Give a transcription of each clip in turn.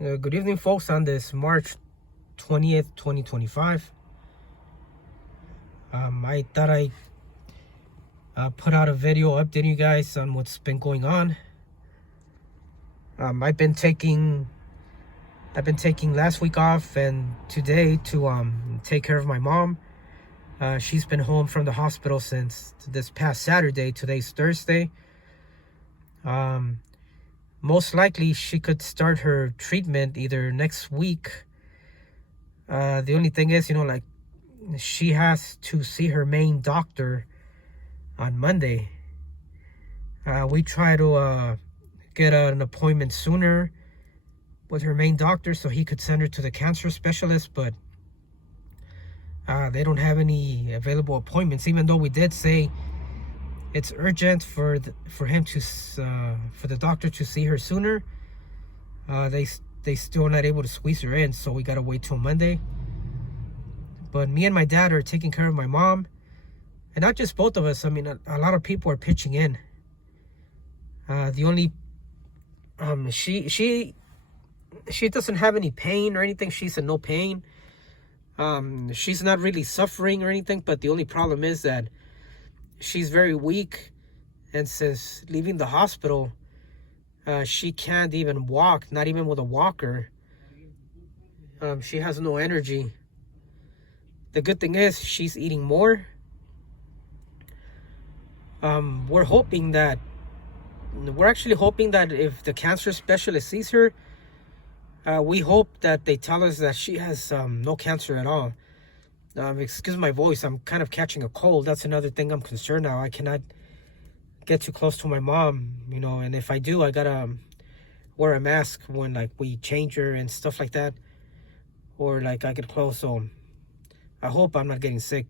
Good evening, folks, on this March 20th, 2025. I thought I'd put out a video updating you guys on what's been going on. I've been taking last week off and today to take care of my mom. She's been home from the hospital since this past Saturday. Today's Thursday. Most likely she could start her treatment either next week. The only thing is, like, she has to see her main doctor on Monday. We try to get an appointment sooner with her main doctor so he could send her to the cancer specialist, but they don't have any available appointments, even though we did say it's urgent for the doctor to see her sooner. They still not able to squeeze her in, so we gotta wait till Monday. But me and my dad are taking care of my mom, and not just both of us. I mean, a lot of people are pitching in. The only she doesn't have any pain or anything. She's in no pain. She's not really suffering or anything, but the only problem is that she's very weak, and since leaving the hospital, she can't even walk, not even with a walker. She has no energy. The good thing is she's eating more. We're actually hoping that if the cancer specialist sees her, we hope that they tell us that she has no cancer at all. Excuse my voice, I'm kind of catching a cold. That's another thing I'm concerned now. I cannot get too close to my mom, and if I do, I gotta wear a mask when, like, we change her and stuff like that, or like I get close. So I hope I'm not getting sick.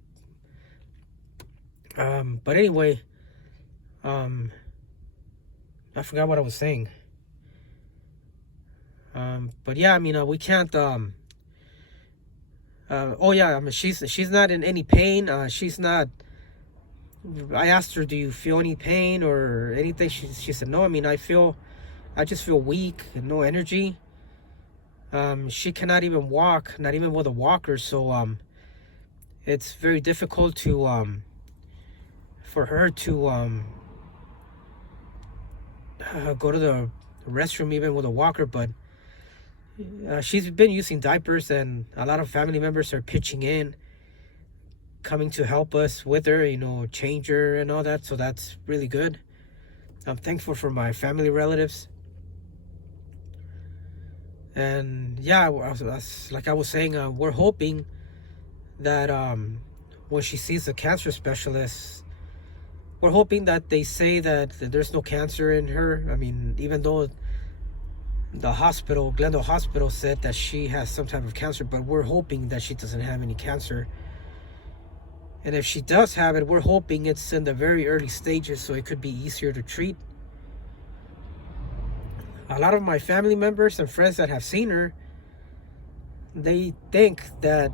But anyway, I forgot what I was saying. But yeah, I mean, we can't. Oh yeah, I mean, she's not in any pain. She's not. I asked her, "Do you feel any pain or anything?" She said, "No." I mean, I just feel weak and no energy. She cannot even walk, not even with a walker. So it's very difficult to for her to go to the restroom even with a walker. But she's been using diapers, and a lot of family members are pitching in, coming to help us with her, change her and all that. So that's really good. I'm thankful for my family relatives. And yeah, like I was saying, we're hoping that when she sees the cancer specialist, we're hoping that they say that there's no cancer in her. I mean, even though the hospital, Glendale Hospital, said that she has some type of cancer, but we're hoping that she doesn't have any cancer. And if she does have it, we're hoping it's in the very early stages, so it could be easier to treat. A lot of my family members and friends that have seen her, they think that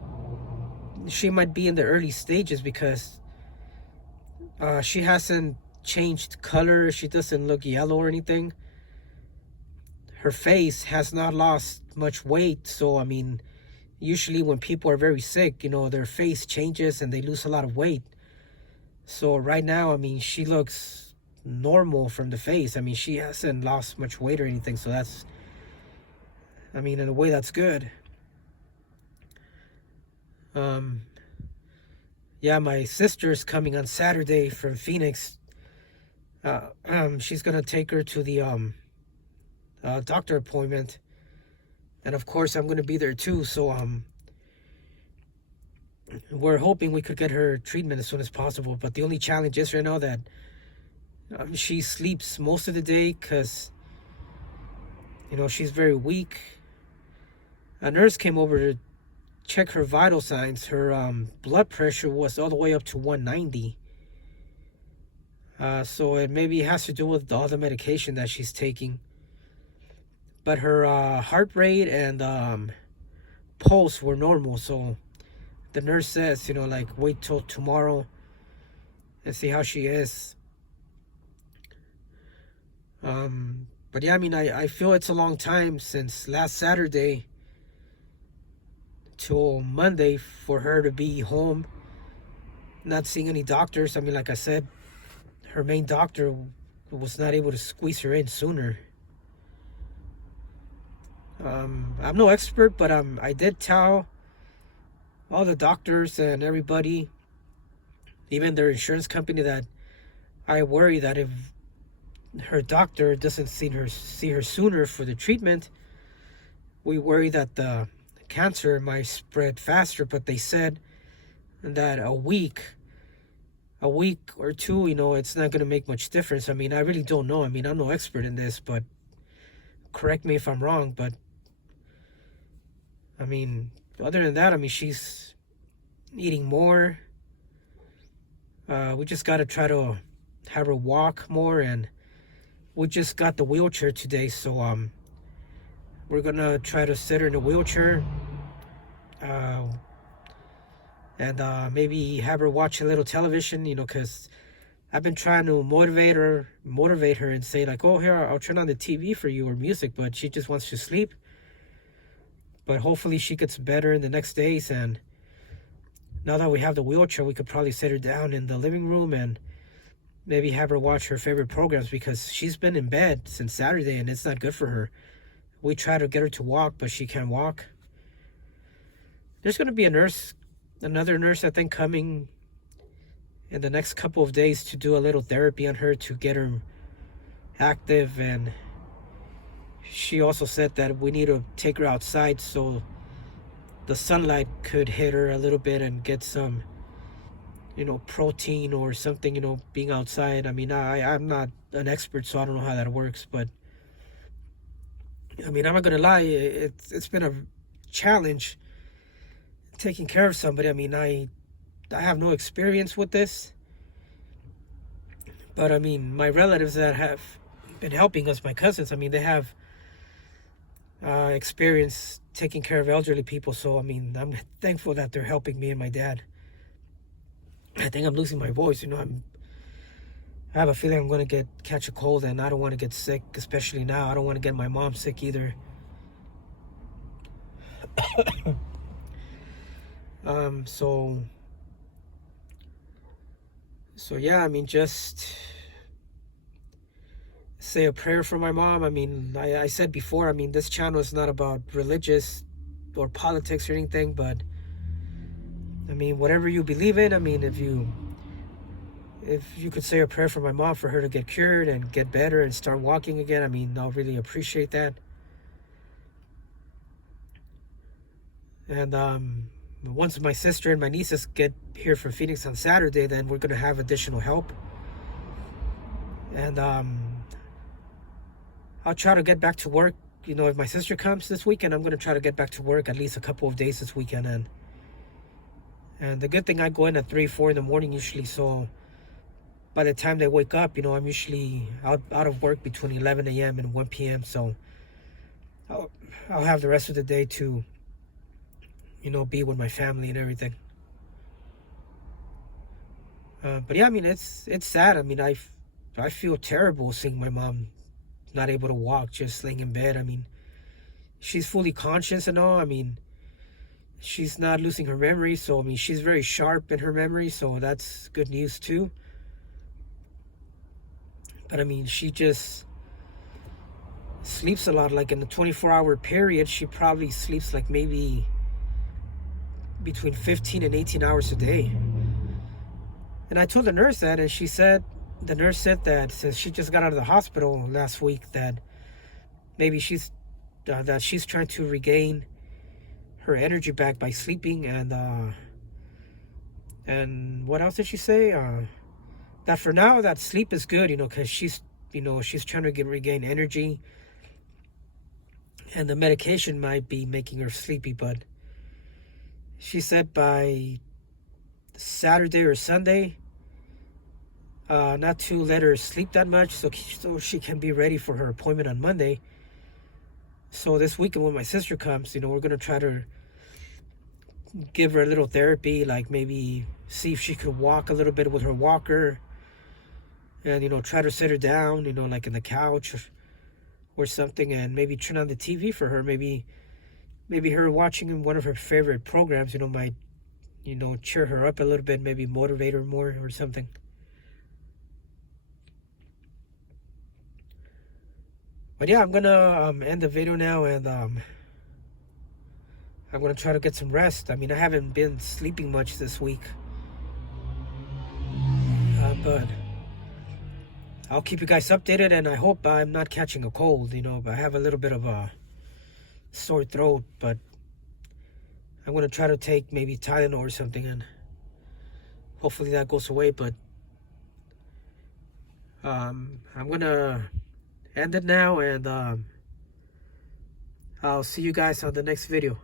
she might be in the early stages because she hasn't changed color. She doesn't look yellow or anything. Her face has not lost much weight. So, I mean, usually when people are very sick, their face changes and they lose a lot of weight. So right now, I mean, she looks normal from the face. I mean, she hasn't lost much weight or anything. So that's, I mean, in a way, that's good. Yeah, my sister's coming on Saturday from Phoenix. She's gonna take her to the doctor appointment, and of course I'm gonna be there too. So we're hoping we could get her treatment as soon as possible. But the only challenge is right now that she sleeps most of the day because she's very weak. A nurse came over to check her vital signs. Her blood pressure was all the way up to 190. So it maybe has to do with all the medication that she's taking. But her heart rate and pulse were normal. So the nurse says, like, wait till tomorrow and see how she is. But yeah, I mean, I feel it's a long time since last Saturday till Monday for her to be home, not seeing any doctors. I mean, like I said, her main doctor was not able to squeeze her in sooner. I'm no expert, but I did tell all the doctors and everybody, even their insurance company, that I worry that if her doctor doesn't see her sooner for the treatment, we worry that the cancer might spread faster. But they said that a week or two, it's not going to make much difference. I mean, I really don't know. I mean, I'm no expert in this, but correct me if I'm wrong. But I mean, other than that, I mean, she's eating more. We just got to try to have her walk more, and we just got the wheelchair today, so we're gonna try to sit her in a wheelchair, and maybe have her watch a little television, because I've been trying to motivate her and say like, oh, here, I'll turn on the TV for you or music, but she just wants to sleep. But hopefully she gets better in the next days, and now that we have the wheelchair, we could probably sit her down in the living room and maybe have her watch her favorite programs, because she's been in bed since Saturday and it's not good for her. We try to get her to walk, but she can't walk. There's going to be another nurse, I think, coming in the next couple of days to do a little therapy on her to get her active. And she also said that we need to take her outside so the sunlight could hit her a little bit and get some protein or something, being outside. I mean, I'm not an expert, so I don't know how that works, but I mean, I'm not gonna lie, it's been a challenge taking care of somebody. I mean, I have no experience with this, but I mean, my relatives that have been helping us, my cousins, I mean, they have experience taking care of elderly people, so I mean, I'm thankful that they're helping me and my dad. I think I'm losing my voice. I have a feeling I'm going to catch a cold, and I don't want to get sick, especially now. I don't want to get my mom sick either. So yeah, I mean, just say a prayer for my mom. I mean, I said before, I mean, this channel is not about religious or politics or anything, but I mean, whatever you believe in, I mean, if you could say a prayer for my mom for her to get cured and get better and start walking again, I mean, I'll really appreciate that. And once my sister and my nieces get here from Phoenix on Saturday, then we're going to have additional help. And I'll try to get back to work. If my sister comes this weekend, I'm going to try to get back to work at least a couple of days this weekend. And the good thing, I go in at 3, 4 in the morning usually, so by the time they wake up, I'm usually out of work between 11 a.m. and 1 p.m. So I'll have the rest of the day to, be with my family and everything. But yeah, I mean, it's sad. I mean, I feel terrible seeing my mom not able to walk, just laying in bed. I mean, she's fully conscious and all. I mean, she's not losing her memory, so I mean, she's very sharp in her memory, so that's good news too. But I mean, she just sleeps a lot. Like in the 24-hour period, she probably sleeps like maybe between 15 and 18 hours a day. And I told the nurse that, and the nurse said that since she just got out of the hospital last week, that maybe she's trying to regain her energy back by sleeping. And what else did she say? That for now, that sleep is good, because she's trying to regain energy, and the medication might be making her sleepy. But she said by Saturday or Sunday, not to let her sleep that much, so she can be ready for her appointment on Monday. So this weekend when my sister comes, we're gonna try to give her a little therapy, like maybe see if she could walk a little bit with her walker, and try to sit her down, like in the couch or something, and maybe turn on the TV for her. Maybe her watching one of her favorite programs, might, cheer her up a little bit, maybe motivate her more or something. But yeah, I'm gonna end the video now, and I'm gonna try to get some rest. I mean, I haven't been sleeping much this week, but I'll keep you guys updated, and I hope I'm not catching a cold. But I have a little bit of a sore throat, but I'm gonna try to take maybe Tylenol or something, and hopefully that goes away. But I'm gonna end it now, and I'll see you guys on the next video.